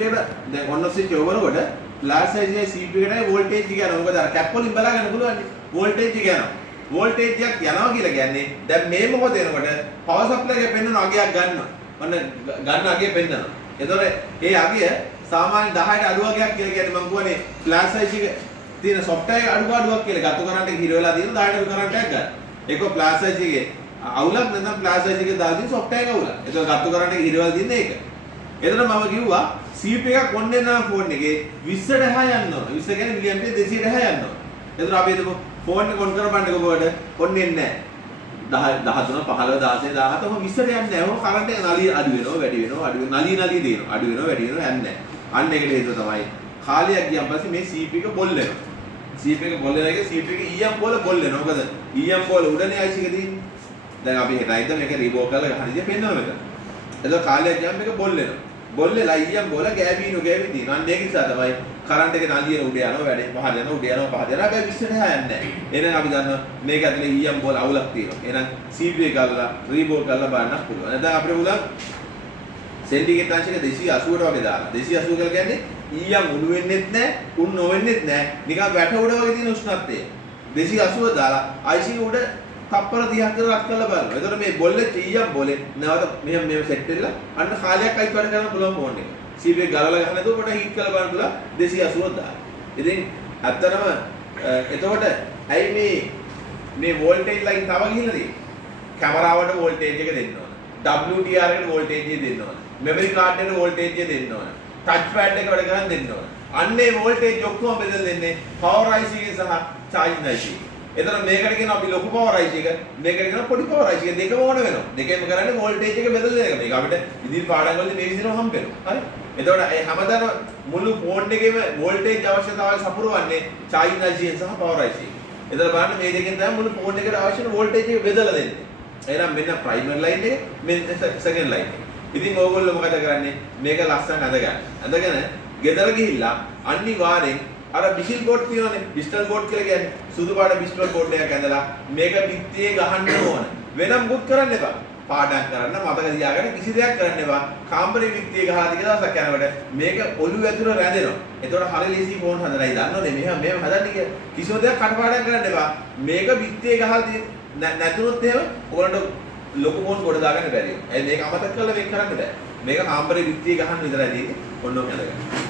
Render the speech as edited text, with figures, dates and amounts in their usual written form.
දැන් ඔන්න switch ඕවරකොට flash එකේ CPU එකේ වෝල්ටේජ් එක යනවා. මොකද අර කැප් වලින් බලාගන්න පුළුවන් නේ. වෝල්ටේජ් එක යනවා. වෝල්ටේජ් එකක් යනවා කියලා කියන්නේ දැන් මේ මොකද එනකොට පවර් සප්ලයි එකේ පෙන්වන අගයක් ගන්නවා. ඔන්න ගන්න අගය පෙන්වනවා. ඒතකොට ඒ අගය සාමාන්‍ය 10ට අඩු අගයක් කියලා කියන්නේ මම කියන්නේ ෆ්ලෑෂ් එකේ තියෙන software එක අඩුවක් කියලා ගත්ත කරන්ට් එක හිර වෙලා තියෙන 10ට අඩු කරන්ට් එකක් ගන්න. ඒක ෆ්ලෑෂ් එකේ අවුලක් නැත්නම් ෆ්ලෑෂ් එකේ දාලා software එක අවුලක්. ඒක ගත්ත කරන්ට් එක හිර වෙලා තියෙන එක. එතන මම කිව්වා CPU එකක් ඔන්නේ නම් ෆෝන් එකේ 20ට එහා යන්න ඕන. 20 කියන්නේ මිලි ඇම්පියර් 200ට එහා යන්න ඕන. එතන අපි හිතමු ෆෝන් එක ඔන් කරපන්නකො බෝඩ ඔන්නේ නැහැ. 10 13 15 16 17 ඔහොම 20ට යන්නේ නැහැ. ඔහොම කරන්ට් එක නලිය අඩු වෙනවා වැඩි වෙනවා අඩු වෙනවා නලිය දෙනවා. අඩු වෙනවා වැඩි වෙනවා යන්නේ නැහැ. අන්න ඒකට හේතුව තමයි කාලයක් ගියන් පස්සේ මේ CPU එක බොල් වෙනවා. CPU එක බොල් වෙන එක CPU එක EM බෝල බොල් වෙනවා. මොකද EM බෝල උඩනේ IC එක තියෙන්නේ. දැන් අපි හිතයිද මේක රිබෝක් කරලා ගහන ඉතින් පෙන්නනවා මේක. එතකොට කාලයක් ගියන් මේක බොල් වෙනවා. බොල්ලෙලා ඊයම් බෝල ගෑවිනු ගෑවි තියෙනවා. අන්න ඒක නිසා තමයි කරන්ට් එක නලියන උඩ යනවා වැඩි පහළ යනවා උඩ යනවා පහළ යනවා. හැබැයි 20ට එහා යන්නේ නැහැ. එහෙනම් අපි දන්නවා මේක ඇතුලේ ඊයම් බෝල අවුලක් තියෙනවා. එහෙනම් CPU එක ගාලා රීබෝල් කරලා බලන්න පුළුවන්. නැත්නම් අපිට උලන් සෙන්ටිග්‍රේඩ් අංශක 280ට වගේ දාලා 280 කියලා කියන්නේ ඊයම් උණු වෙන්නෙත් නැහැ උණු නොවෙන්නෙත් නැහැ. නිකන් වැට උඩ වගේ තියෙන උෂ්ණත්වය. 280 දාලා IC උඩ තප්පර 30ක් විතර රත් කරලා බලනවා. එතකොට මේ බොල්ලේ ඊයම් බොලේ නැවත මෙහෙම සෙට් වෙලා අන්න කාලයක් අයිත් වැඩ කරන්න පුළුවන් ෆෝන් එක. CPU එක ගලවලා ගන්න නැතුව පොඩ හීට් කරලා බලන්න පුළුවන් 280 දාලා. ඉතින් ඇත්තටම එතකොට ඇයි මේ වෝල්ටේජ් ලයින් තව ගිහිල්ලා තියෙන්නේ? කැමරාවට වෝල්ටේජ් එක දෙන්න ඕන. WDR එකට වෝල්ටේජ් එක දෙන්න ඕන. මෙමරි කාඩ් එකට වෝල්ටේජ් එක දෙන්න ඕන. ටච් පෑඩ් එක වැඩ කරන් දෙන්න ඕන. අන්නේ වෝල්ටේජ් ඔක්කොම බෙදලා දෙන්නේ පවර් IC එකේ සහ charging IC එකේ. එතන මේකට කියන අපි ලොකු පවර් IC එක මේකට කියන පොඩි පවර් IC එක දෙකම ඕන වෙනවා. දෙකෙන්ම කරන්නේ වෝල්ටේජ් එක බෙදලා දෙන එක. මේක අපිට ඉදිරි පාඩම් වලදී මේ විදිහට හම්බ වෙනවා. හරි. එතකොට ඒ හැමදාම මුළු ෆෝන් එකේම වෝල්ටේජ් අවශ්‍යතාවය සපුරවන්නේ charging IC සහ පවර් IC එක. එතන බලන්න මේ දෙකෙන් තමයි මුළු ෆෝන් එකට අවශ්‍ය වෝල්ටේජ් එක බෙදලා දෙන්නේ. එහෙනම් මෙන්න ප්‍රයිමර් ලයින් එක මෙන්න සෙකන්ඩ් ලයින් එක. ඉතින් ඕගොල්ලෝ මොකද කරන්නේ? මේක ලස්සන අඳගන්න. අඳගෙන ගෙදර ගිහිල්ලා අනිවාර්යෙන් අර බිසිල් බෝඩ් තියෙනවනේ බිස්ටල් බෝඩ් කියලා කියන්නේ සුදු පාට බිස්ටල් බෝඩ් එකක් ඇඳලා මේක පිටියේ ගහන්න ඕන. වෙනම මුත් කරන්න එපා. පාඩම් කරන්න මතක තියාගන්න කිසි දෙයක් කරන්න එපා. කාමරේ පිටියේ ගහලා ටික දවසක් යනකොට මේක ඔළුව ඇතුළ රැඳෙනවා. එතකොට හරිය ලීසි ෆෝන් හදනයි දන්නවනේ මෙහෙම හදන්න කියලා. කිසිම දෙයක් කටපාඩම් කරන්න එපා. මේක පිටියේ ගහලා නැතුනොත් එහෙම ඔයගොල්ලන්ට ලොකු ෆෝන් කොට දාගන්න බැරි වෙනවා. ඒ මේක අමතක කරලා මේක කරන්න බෑ. මේක කාමරේ පිටියේ ගහන්න විතරයි තියෙන්නේ. ඔන්න ඔක හදගන්න.